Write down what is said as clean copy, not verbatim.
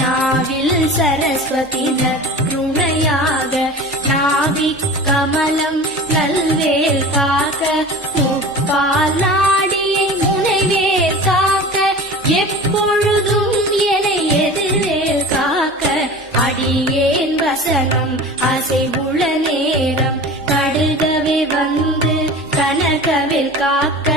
நாவில் சரஸ்வதி நற்குணையாக நாவிக் கமலம் நல்வேல் காக்க முப்பால் நாடியை முனைவேல் காக்க எப்பொழுதும் என எதிர்வேல் காக்க அடியேன் வசனம் அசைவுள்ள நேரம் கடுகவே வந்து கனகவில் காக்க